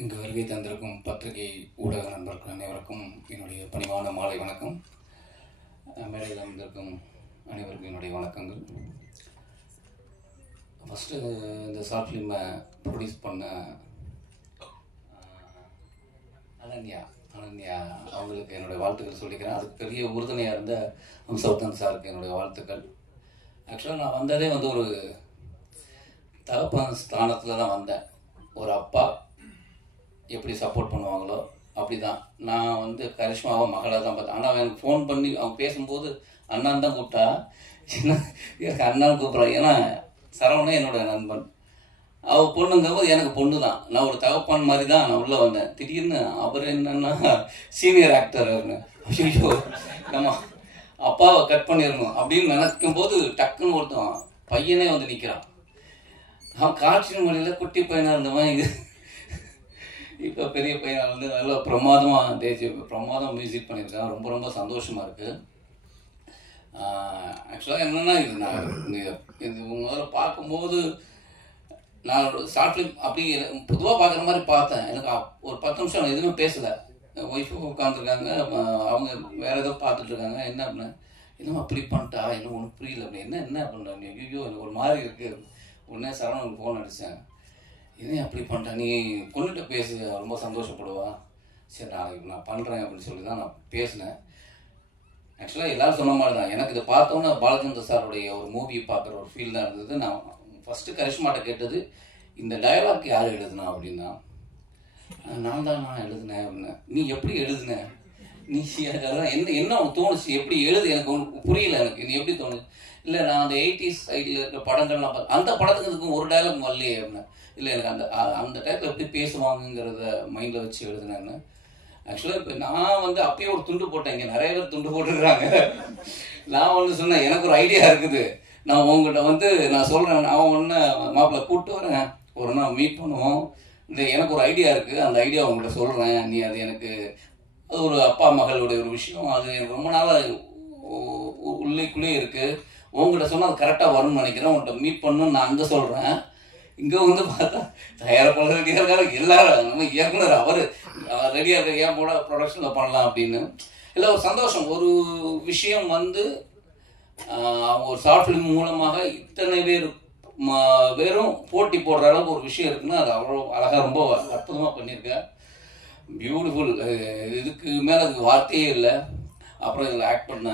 இங்கு வருகை தந்திருக்கும் பத்திரிகை ஊடக நண்பர்கள் அனைவருக்கும் என்னுடைய பணிவான மாலை வணக்கம். மேடையில் அமர்ந்திருக்கும் அனைவருக்கும் என்னுடைய வணக்கங்கள். ஃபஸ்ட்டு இந்த ஷார்ட் ஃபிலிமை ப்ரொடியூஸ் பண்ண அனன்யா அவங்களுக்கு என்னுடைய வாழ்த்துக்கள் சொல்லிக்கிறேன். அதுக்கு பெரிய உறுதுணையாக இருந்த சௌதன் சாருக்கு என்னுடைய வாழ்த்துக்கள். ஆக்சுவலாக நான் வந்ததே ஒரு தகப்பன் ஸ்தானத்தில் தான் வந்தேன். ஒரு அப்பா எப்படி சப்போர்ட் பண்ணுவாங்களோ அப்படி தான் நான் கரிஷ்மாவை மகளாக தான் பார்த்தேன். ஆனால் எனக்கு ஃபோன் பண்ணி அவங்க பேசும்போது அண்ணான்னு தான் கூப்பிட்டா, எனக்கு அண்ணான்னு கூப்பிட்றான். ஏன்னா சரவணன் என்னோட நண்பன், அவள் பொண்ணுங்கும்போது எனக்கு பொண்ணு தான். நான் ஒரு தகப்பன் மாதிரி தான் நான் உள்ளே வந்தேன். திடீர்னு அவர் என்னன்னா சீனியர் ஆக்டர், ஐயோ நம்ம அப்பாவை கட் பண்ணிடணும் அப்படின்னு நினைக்கும் போது டக்குன்னு ஒருத்தன் பையனே நிற்கிறான். அவன் காட்சி மொழியில் குட்டி பையனாக இருந்தவன் இப்போ பெரிய பையன் நல்ல பிரமாதம் மியூசிக் பண்ணியிருக்கான். ரொம்ப ரொம்ப சந்தோஷமாக இருக்குது. ஆக்சுவலாக என்னென்னா இது முதல்ல பார்க்கும்போது நான் ஒரு ஷார்ட் ஃபிலிம் அப்படி பொதுவாக பார்க்குற மாதிரி பார்த்தேன். எனக்கு ஒரு 10 நிமிஷம் எதுவுமே பேசலை. ஒய்ஃபு உட்காந்துருக்காங்க, அவங்க வேறு ஏதோ பார்த்துட்ருக்காங்க. என்ன அப்படின்னா இன்னும் அப்படி பண்ணிட்டா இன்னும் ஒன்றும் புரியல அப்படி என்ன பண்ணுறேன். ஐயோ எனக்கு ஒரு மாதிரி இருக்குது. உடனே சரவணனுக்கு ஃபோன் அடித்தேன். இதே அப்படி பண்ணிட்டேன், நீ பொண்ணுகிட்ட பேசு, ரொம்ப சந்தோஷப்படுவா. சரி நாளைக்கு நான் பண்ணுறேன் அப்படின்னு சொல்லி தான் நான் பேசினேன். ஆக்சுவலாக எல்லோரும் சொன்ன மாதிரி தான் எனக்கு இதை பார்த்தோன்னே பாலச்சந்திர சாருடைய ஒரு மூவியை பார்க்குற ஒரு ஃபீல் தான் இருந்தது. நான் ஃபஸ்ட்டு கரிஷ்மாட்ட கேட்டது, இந்த டயலாக் யார் எழுதுனா அப்படின்னா, நான் எழுதுனேன் அப்படின்னா. நீ எப்படி எழுதுன, நீ அதான் என்ன உனக்கு தோணுச்சு, எப்படி எழுது, எனக்கு ஒன்று புரியல, எனக்கு நீ எப்படி தோணுச்சு. இல்லை நான் அந்த 80s சைடில் இருக்கிற படங்கள்லாம் பார்த்து அந்த படத்துக்கு ஒரு டயலாக் வரலையே அப்படின்னா. இல்லை எனக்கு அந்த டைப்பில் எப்படி பேசுவாங்கங்கிறத மைண்டில் வச்சு எழுதுனேன்னு. ஆக்சுவலாக இப்போ நான் அப்பயே ஒரு துண்டு போட்டேன். இங்கே நிறைய பேர் துண்டு போட்டுருக்காங்க. நான் ஒன்று சொன்னேன், எனக்கு ஒரு ஐடியா இருக்குது, நான் உங்கள்கிட்ட நான் சொல்கிறேன், நான் ஒன்று மாப்பிள்ளை கூப்பிட்டு வரேன், ஒரு நாள் மீட் பண்ணுவோம், எனக்கு ஒரு ஐடியா இருக்குது, அந்த ஐடியா உங்கள்கிட்ட சொல்கிறேன், நீ அது எனக்கு அது ஒரு அப்பா மகளுடைய ஒரு விஷயம், அது எனக்கு ரொம்ப நாளாக உள்ளேக்குள்ளே இருக்குது, உங்கள்கிட்ட சொன்னால் அது கரெக்டாக வரும்னு நினைக்கிறேன், உங்கள்கிட்ட மீட் பண்ணணும்னு நான் அங்கே சொல்கிறேன். இங்கே பார்த்தா தயாரிப்பாளர் ரெடியாக இருக்காரு, எல்லாரும் நம்ம இயக்குனர் அவர் ரெடியாக இருக்க, ஏன் போட ப்ரொடக்ஷனில் பண்ணலாம் அப்படின்னு. இல்லை ஒரு சந்தோஷம். ஒரு விஷயம் அவங்க ஒரு ஷார்ட் ஃபிலிம் மூலமாக இத்தனை வெறும் போட்டி போடுற அளவுக்கு ஒரு விஷயம் இருக்குன்னா அது அவ்வளோ அழகாக ரொம்ப அற்புதமாக பண்ணியிருக்கேன். பியூட்டிஃபுல். இதுக்கு மேலே அதுக்கு வார்த்தையே இல்லை. அப்புறம் இதில் ஆக்ட் பண்ண